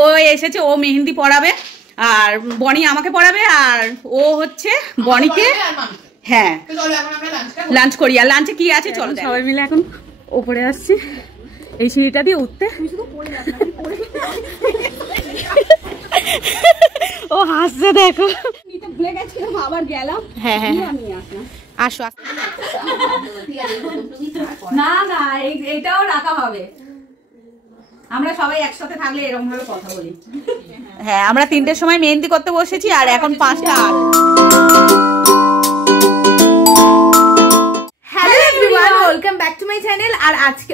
ও এসেছে, ও মেহেন্দি পরাবে আর বনি আমাকে পরাবে আর ও হচ্ছে বনিকে হ্যাঁ লাঞ্চ করি। আর লাঞ্চে কি আছে চলো সবাই মিলে এখন ওপরে আসছি এই সিঁড়িটা দিয়ে উঠতে। ও হাসছে দেখো, ভুলে গেছিলাম আবার গেলাম। হ্যাঁ হ্যাঁ আসো না না এইটাও রাখা হবে, আমরা সবাই একসাথে থাকলে এরকম ভাবে কথা বলি। হ্যাঁ আমরা 3টের সময় মেহেন্দি করতে বসেছি আর এখন 5টা 8। Hello everyone, welcome back to my channel. আর আজকে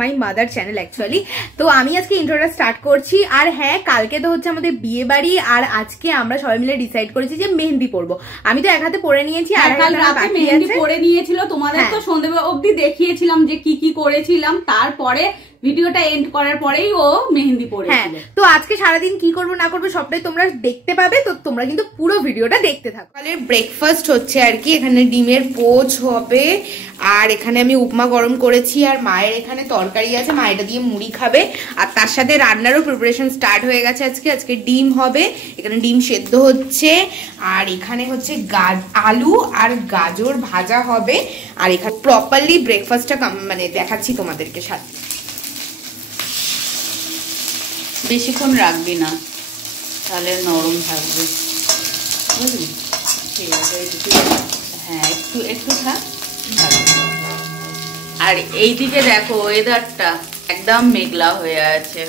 মাই মাদার চ্যানেল অ্যাকচুয়ালি। তো আমি আজকে ইন্ট্রোটা স্টার্ট করছি। আর হ্যাঁ, কালকে তো হচ্ছে আমাদের বিয়ে বাড়ি আর আজকে আমরা সবাই মিলে ডিসাইড করেছি যে মেহেন্দি পরবো। আমি তো এক হাতে পরে নিয়েছি আর কাল রাতে মেহেন্দি পরে নিয়েছিল, তোমাদের তো সন্ধ্যেবেলা অবধি দেখিয়েছিলাম যে কি কি করেছিলাম, তারপরে ভিডিওটা এন্ড করার পরেই ও মেহেন্দি পরেছিল। হ্যাঁ, তো আজকে সারাদিন কি করবো না করবো সবটাই তোমরা দেখতে পাবে, তো তোমরা কিন্তু পুরো ভিডিওটা দেখতে থাকো। সকালের ব্রেকফাস্ট হচ্ছে আর কি, এখানে ডিমের পোচ হবে আর এখানে আমি উপমা গরম করেছি আর মায়ের এখানে তরকারি আছে, মা এটা দিয়ে মুড়ি খাবে। আর তার সাথে রান্নারও প্রিপারেশন স্টার্ট হয়ে গেছে। আজকে ডিম হবে, এখানে ডিম সেদ্ধ হচ্ছে আর এখানে হচ্ছে আলু আর গাজর ভাজা হবে। আর এখানে প্রপারলি ব্রেকফাস্টটা মানে দেখাচ্ছি তোমাদেরকে সাথে। বেশিক্ষণ রাখবি না, তাহলে নরম থাকবে, বুঝলি? ঠিক আছে, হ্যাঁ একটু একটু থাক। আর এইদিকে দেখো ওয়েদারটা একদম মেঘলা হয়ে আছে।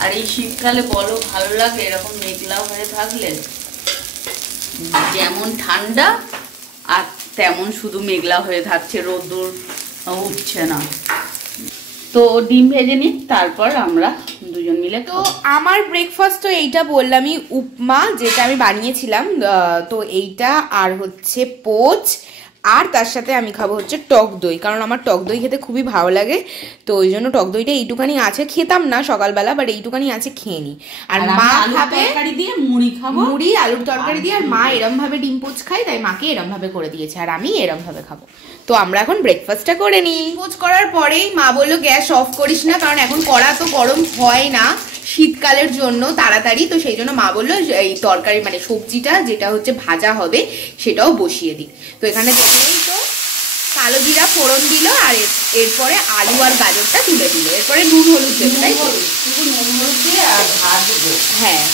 আর এই শীতকালে বলো ভালো লাগে এরকম মেঘলা হয়ে থাকলে? যেমন ঠান্ডা আর তেমন শুধু মেঘলা হয়ে থাকছে, রোদ্দুর উঠছে না। তো ডিম ভেজে নিই, তারপর আমরা দুজন মিলে। তো আমার ব্রেকফাস্ট তো এইটা বললামই, উপমা যেটা আমি বানিয়েছিলাম, তো এইটা আর হচ্ছে পোচ। আর তার সাথে আমি খাবো হচ্ছে টক দই, কারণ আমার টক দই খেতে খুবই ভালো লাগে। তো ওই জন্য টক দইটা এইটুখানি আছে, খেতাম না সকালবেলা, বাট এইটুখানি আছে, খেয়ে নি। আর মা খাবে তরকারি দিয়ে মুড়ি খাবো, মুড়ি আলুর তরকারি দিয়ে। আর মা এরম ভাবে ডিম পোচ খায়, তাই মাকে এরম ভাবে করে দিয়েছে আর আমি এরম ভাবে খাবো। তো আমরা এখন ব্রেকফাস্টটা করে নিই। পোচ করার পরেই মা বললো গ্যাস অফ করিস না, কারণ এখন কড়া তো গরম হয় না শীতকালের জন্য তাড়াতাড়ি। তো সেই জন্য মা বললো এই তরকারি মানে সবজিটা যেটা হচ্ছে ভাজা হবে সেটাও বসিয়ে দিই। তো এখানে দেখলেই তো কালো জিরা ফোড়ন দিল আর এরপরে আলু আর গাজরটা তুলে দিল, এরপরে নুন হলুদ দেবে, তাই তো? নুন হলুদ দিয়ে আর ভাজবো। হ্যাঁ,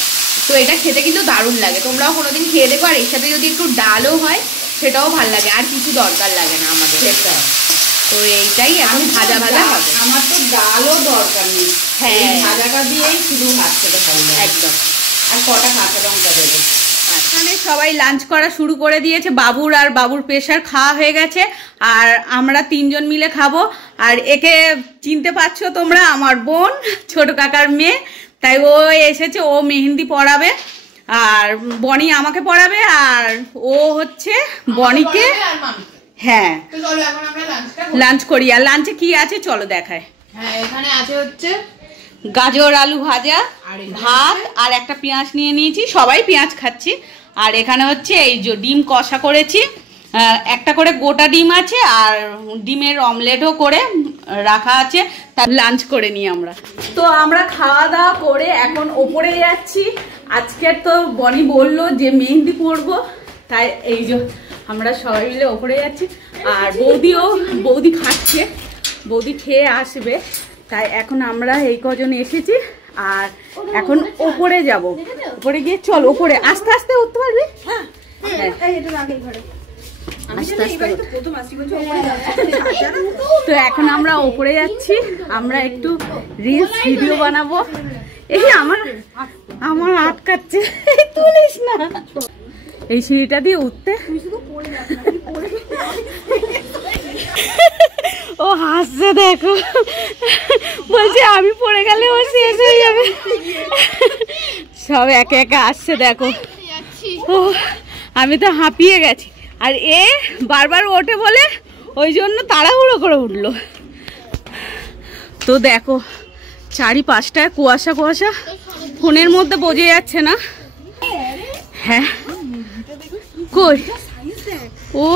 তো এটা খেতে কিন্তু দারুণ লাগে, তোমরাও কোনোদিন খেয়ে দেখো। আর এর সাথে যদি একটু ডালও হয় সেটাও ভাল লাগে, আর কিছু দরকার লাগে না আমাদের। তো এইটাই এখন ভাজা ভাজা হবে। আমার তো ডালও দরকার নেই, হ্যাঁ ভাজাটা দিয়েই শুধু ভাত খেতে ভালো লাগে একদম। আর কটা কাঁচা লঙ্কা দেবে। এখানে সবাই লাঞ্চ করা শুরু করে দিয়েছে, বাবুর আর বাবুর প্রেশার খাওয়া হয়ে গেছে আর আমরা 3 জন মিলে খাবো। আর একে চিনতে পারছো তোমরা, আমার বোন, ছোট কাকার মেয়ে। তাই ও এসেছে, ও মেহেন্দি পরাবে আর বনি আমাকে পরাবে আর ও হচ্ছে বনিকে হ্যাঁ লাঞ্চ করি। আর লাঞ্চে কি আছে চলো দেখায়। হ্যাঁ, এখানে আছে হচ্ছে গাজর আলু ভাজা, ভাত আর একটা পেঁয়াজ নিয়ে নিয়েছি, সবাই পেঁয়াজ খাচ্ছি। আর এখানে হচ্ছে এই যে ডিম কষা করেছি, একটা করে গোটা ডিম আছে আর ডিমের অমলেটও করে রাখা আছে। তার লাঞ্চ করে নিই আমরা। তো আমরা খাওয়া দাওয়া করে এখন ওপরে যাচ্ছি। আজকের তো বনি বললো যে মেহেন্দি পরবো, তাই এই যে আমরা সবাই মিলে ওপরে যাচ্ছি। আর বৌদি খাচ্ছে, বৌদি খেয়ে আসবে, তাই এখন আমরা এই কজন এসেছি আর এখন ওপরে যাব। ওপরে গিয়ে চল, ওপরে আস্তে আস্তে উঠতে পারবি? হ্যাঁ, তো এখন আমরা ওপরে যাচ্ছি, আমরা একটু রিলস ভিডিও বানাবো। এই আমার আটকাচ্ছে, তুলিস না। এই সিঁড়িটা দিয়ে উঠতে ও হাসছে দেখো, বলছে আমি পড়ে গেলে ও শেষ হয়ে যাবে। সব একে একে আসছে দেখো, আমি তো হাঁপিয়ে গেছি। আর এ বারবার ওঠে বলে ওই জন্য তাড়াহুড়ো করে উঠলো। তো দেখো চারিপাশটায় কুয়াশা কুয়াশা, ফোনের মধ্যে বোঝা যাচ্ছে না। হ্যাঁ কই ও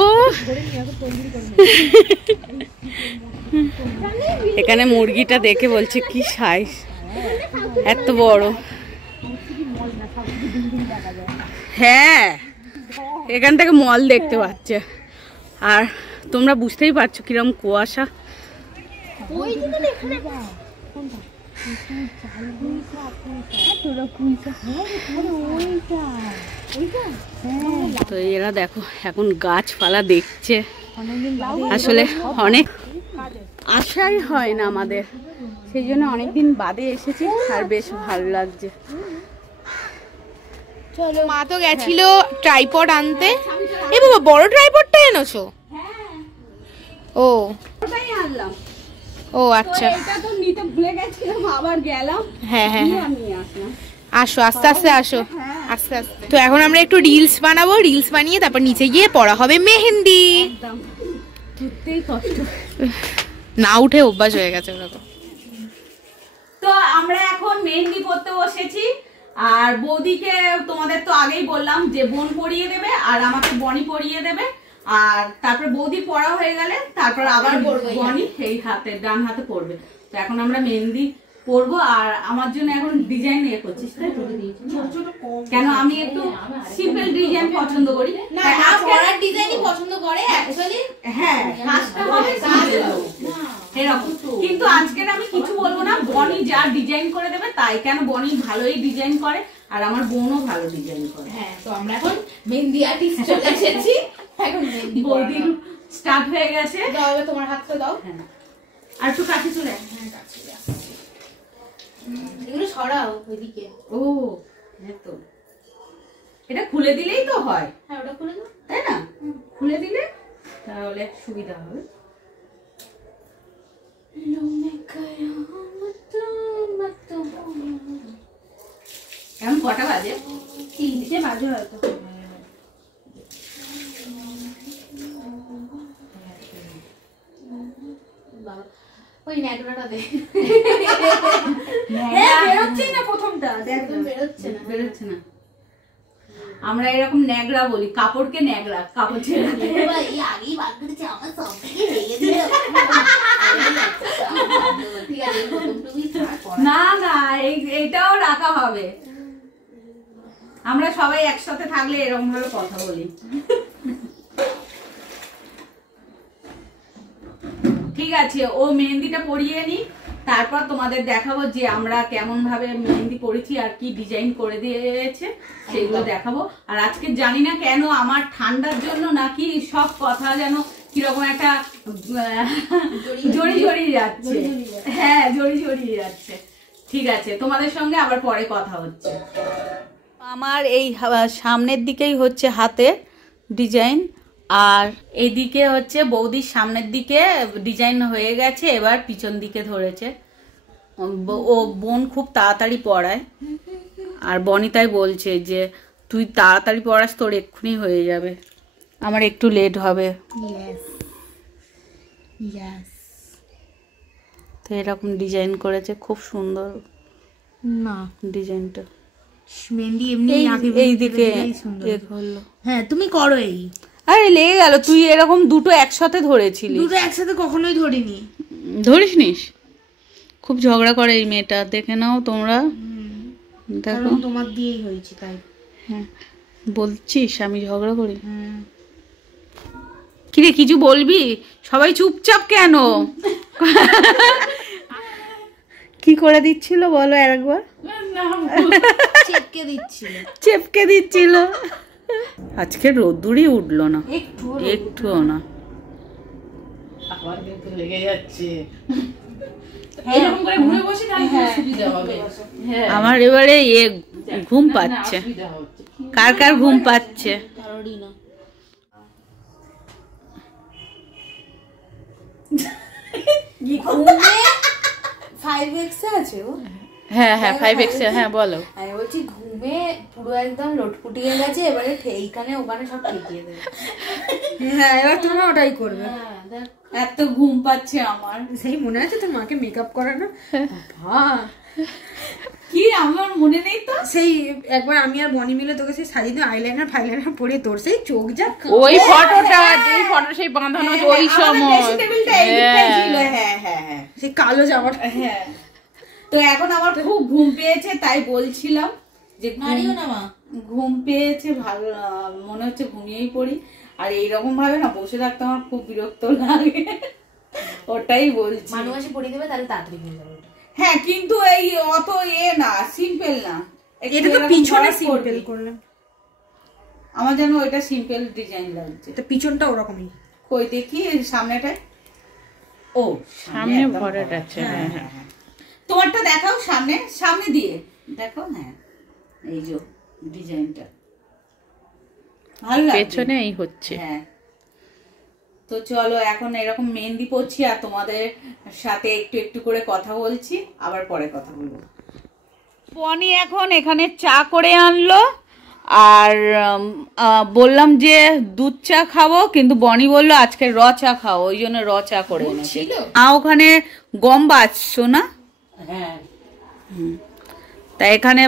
এখানে মুরগিটা দেখে বলছে কি সাইজ। এত বড়। হ্যাঁ, এখান থেকে মল দেখতে পাচ্ছে। আর তোমরা বুঝতেই পারছো কিরম কুয়াশা। তো এরা দেখো এখন গাছপালা দেখছে। আসলে অনেক আশাই হয় না আমাদের, সেই জন্য অনেকদিন বাদে এসেছি আর বেশ ভালো লাগছে। চলো, মা তো গেছিল ট্রাইপড আনতে। এ বাবা, বড় ট্রাইপডটা এনেছো? ও ওটাই আনলাম। ও আচ্ছা, এটা তো নিতে ভুলে গেছিলাম, আবার গেলাম। হ্যাঁ হ্যাঁ হ্যাঁ, আমি আসলাম। আসো আস্তে আস্তে আসো, আস্তে আস্তে। তো এখন আমরা একটু রিলস বানাবো, রিলস বানিয়ে তারপর নিচে গিয়ে পড়া হবে মেহেন্দি। উঠতেই কষ্ট, না উঠে অভ্যাস হয়ে গেছে ওরকম। তো আমরা এখন মেহেন্দি পড়তে বসেছি। আর বৌদিকে তোমাদের তো আগেই বললাম যে বোন পরিয়ে দেবে আর আমাকে বনি পরিয়ে দেবে। আর তারপর বৌদি পড়া হয়ে গেলে তারপর আবার বনি এই হাতে ডান হাতে পড়বে। তো এখন আমরা মেহেন্দি পরবো। আর আমার জন্য এখন ডিজাইন নিয়ে করছিস তাই তো? কেন আমি একটু সিম্পল ডিজাইন পছন্দ করি। হ্যাঁ, কাজটা হবে এরকম। কিন্তু আজকের আমি কিছু বলবো না, বনি যা ডিজাইন করে দেবে তাই। কেন বনি ভালোই ডিজাইন করে আর আমার বোনও ভালো ডিজাইন করে। হ্যাঁ, তো আমরা এখন মেহেন্দি আর্টিস্ট চলে এসেছি। এখন মেহেন্দি বৌদি স্টার্ট হয়ে গেছে। দাও, তোমার হাতটা দাও। হ্যাঁ, আর একটু কাছে চলে। হ্যাঁ, কাছে এগুলো সরাও ওইদিকে। ও তো এটা খুলে দিলেই তো হয়। হ্যাঁ, ওটা খুলে দাও, তাই না? খুলে দিলে তাহলে সুবিধা হবে। এখন কটা বাজে? 3টে বাজে হয়তো। ওই ন্যাকড়াটা দে। বেরোচ্ছেই না প্রথমটা, একদম বেরোচ্ছে না। আমরা এরকম ন্যাগড়া বলি, কাপড়কে ন্যাগড়া, কাপড় ছেড়ে না না, এইটাও রাখা হবে। আমরা সবাই একসাথে থাকলে এরকম ভাবে কথা বলি। ঠিক আছে, ও মেহেন্দিটা পরিয়ে নি, তারপর তোমাদের দেখাবো যে আমরা কেমন ভাবে মেহেন্দি পরেছি আর কি ডিজাইন করে দিয়েছে সেগুলো দেখাবো। আর আজকে জানি না কেন আমার ঠান্ডার জন্য নাকি সব কথা যেন কিরকম একটা জড়িয়ে যাচ্ছে। হ্যাঁ, জড়িয়ে যাচ্ছে। ঠিক আছে, তোমাদের সঙ্গে আবার পরে কথা হচ্ছে। আমার এই সামনের দিকেই হচ্ছে হাতে ডিজাইন, আর এইদিকে হচ্ছে বৌদির সামনের দিকে ডিজাইন হয়ে গেছে, এবার পিছন দিকে ধরেছে। ও বোন খুব তাড়াতাড়ি পড়ায়, আর বনিতাই বলছে যে তুই তাড়াতাড়ি পড়াস, তোর এক্ষুনি হয়ে যাবে, আমার একটু লেট হবে। তো এরকম ডিজাইন করেছে, খুব সুন্দর না ডিজাইনটা। মেহেন্দি এমনি এইদিকে হলো। হ্যাঁ, তুমি করো। এই আরে লেগে গেল, তুই এরকম দুটো একসাথে ধরেছিলি। দুটো একসাথে কখনোই ধরিনি। ধরিস নিস? খুব ঝগড়া করে এই মেয়েটা, দেখে নাও তোমরা। দেখো, তোমার দিয়েই হয়েছে তাই। হ্যাঁ, বলছিস আমি ঝগড়া করি? কিরে, কিছু বলবি? সবাই চুপচাপ কেন? কি করে দিচ্ছিল বলো আরেকবার? চেপকে দিচ্ছিল। আজকে রোদ্দুরই উঠলো না একটুও না। লেগে যাচ্ছে। আমার এবারে ঘুম পাচ্ছে। কার কার ঘুম পাচ্ছে? হ্যাঁ হ্যাঁ, 5x হ্যাঁ বলো। আমি বলছি ঘুমে পুরো একদম লটপুটিয়ে গেছে, এবারে এইখানে ওখানে সব ঠেকিয়ে দেবে। হ্যাঁ, এবার তুমি ওটাই করবে। এত ঘুম পাচ্ছে আমার। সেই মনে আছে তোর মাকে মেকআপ করানো? কি আমার মনে নেই তো। সেই একবার আমি আর বনি মিলে তোকে সেই সাজিয়ে আইলাইনার ফাইলাইনার পরে তোর সেই চোখ যা, ওই ফটোটা, এই ফটো সেই বাঁধানো ওই সময়। সেই কালো জামাটা। হ্যাঁ, তো এখন আমার খুব ঘুম পেয়েছে, তাই বলছিলাম যে নাড়িও না মা, ঘুম পেয়েছে, ভালো মনে হচ্ছে ঘুমিয়েই পড়ি। আর এইরকম ভাবে না বসে থাকতে আমার খুব বিরক্ত লাগে, ওটাই বলছি। মানু মাসি পড়িয়ে দেবে, তাহলে তাড়াতাড়ি হয়ে যাবে। হ্যাঁ, কিন্তু এই অত না, সিম্পল না, এটা তো পিছনে সিম্পল করলাম, আমার যেন ওইটা সিম্পল ডিজাইন লাগছে। তো পিছনটা ওরকমই। কই দেখি সামনেটায়, ও সামনে ভরাট আছে। হ্যাঁ হ্যাঁ, তোমারটা দেখাও, সামনে সামনে দিয়ে দেখো। হ্যাঁ, এই যে ডিজাইনটা ভালো লাগছে, পেছনে এই হচ্ছে। হ্যাঁ, তো চলো এখন এরকম মেহেন্দি পড়ছি আর তোমাদের সাথে একটু একটু করে কথা বলছি, আবার পরে কথা বলবো। বনি এখন এখানে চা করে আনলো, আর বললাম যে দুধ চা খাবো, কিন্তু বনি বললো আজকে র চা খাও, ওই জন্য র চা করে এনেছে। ওখানে গম বাজছো না? হ্যাঁ, তা এখানে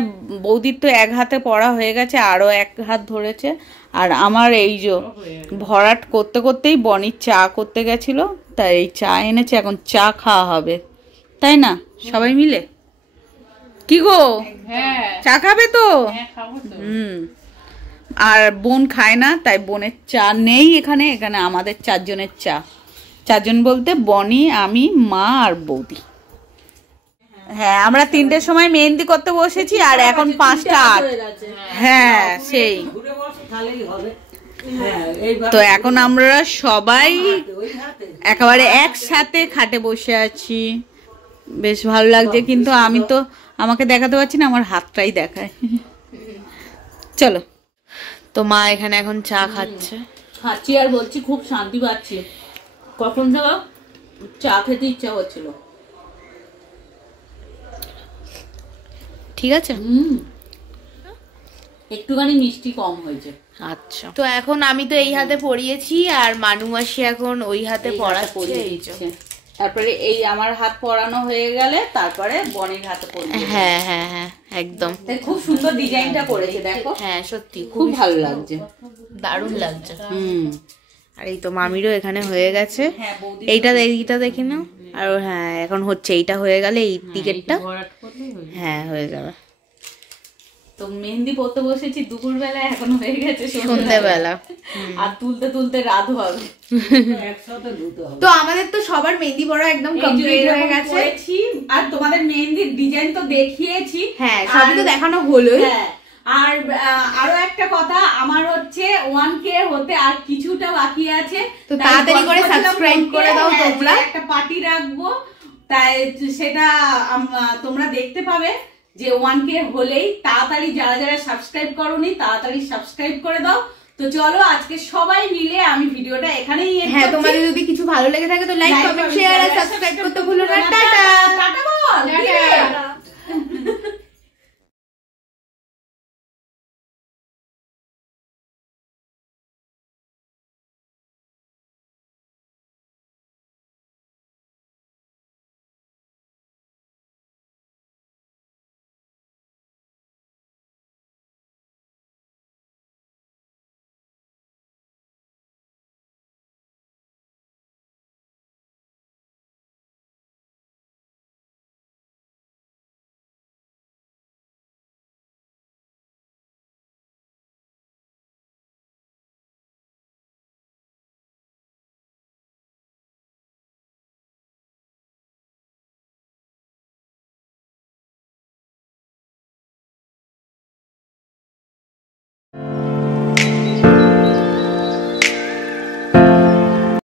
বৌদির তো এক হাতে পড়া হয়ে গেছে, আরো এক হাত ধরেছে। আর আমার এই যে ভরাট করতে করতেই বনির চা করতে গেছিল, তাই এই চা এনেছে, এখন চা খাওয়া হবে, তাই না সবাই মিলে? কি গো, চা খাবে তো? আর বোন খায় না, তাই বোনের চা নেই এখানে। এখানে আমাদের 4 জনের চা, 4 জন বলতে বনি, আমি, মা আর বৌদি। হ্যাঁ, আমরা 3টের সময় মেহেন্দি করতে বসেছি, আর এখন 5টা 8। হ্যাঁ, সেই তো এখন আমরা সবাই একেবারে একসাথে খাটে বসে আছি, বেশ ভালো লাগছে। কিন্তু আমি তো আমাকে দেখাতে পারছি না, আমার হাতটাই দেখায়। চলো, তো মা এখানে এখন চা খাচ্ছে। খাচ্ছি আর বলছি খুব শান্তি পাচ্ছি, কখন থেকে চা খেতে ইচ্ছা হচ্ছিল। ঠিক আছে, একটুখানি মিষ্টি কম হয়েছে। আচ্ছা, তো এখন আমি তো এই হাতে পরিয়েছি, আর মানু মাসি এখন ওই হাতে পড়াচ্ছে। তারপরে এই আমার হাত পরানো হয়ে গেলে তারপরে বনির হাতে পরিয়ে। হ্যাঁ হ্যাঁ হ্যাঁ, একদম খুব সুন্দর ডিজাইনটা করেছে, দেখো। হ্যাঁ, সত্যি খুব ভালো লাগছে, দারুণ লাগছে। আর এই তো মামিরও এখানে হয়ে গেছে, এইটা দেখি না। আর হ্যাঁ, এখন হচ্ছে, এইটা হয়ে গেলে এই দিকেরটা হ্যাঁ হয়ে যাবে। তো মেহেন্দি পড়তে বসেছি দুপুরবেলা, এখন হয়ে গেছে সন্ধ্যেবেলা, আর তুলতে তুলতে রাত হবে। তো আমাদের তো সবার মেহেন্দি পড়া একদম কমপ্লিট হয়ে গেছে, আর তোমাদের মেহেন্দির ডিজাইন তো দেখিয়েছি। হ্যাঁ, সবই তো দেখানো হলোই। আর আরো একটা কথা, আমার হচ্ছে 1K হতে আর কিছুটা বাকি আছে, তো তাড়াতাড়ি করে সাবস্ক্রাইব করে দাও তোমরা। একটা পার্টি রাখবো, তাই সেটা তোমরা দেখতে পাবে যে 1K হলেই। তাড়াতাড়ি যারা যারা সাবস্ক্রাইব করোনি তাড়াতাড়ি সাবস্ক্রাইব করে দাও। তো চলো আজকে সবাই মিলে আমি ভিডিওটা এখানেই এন্ড করছি। হ্যাঁ, তোমাদের যদি কিছু ভালো লেগে থাকে তো লাইক, কমেন্ট, শেয়ার আর সাবস্ক্রাইব করতে ভুলো না। টাটা, টাটা বল।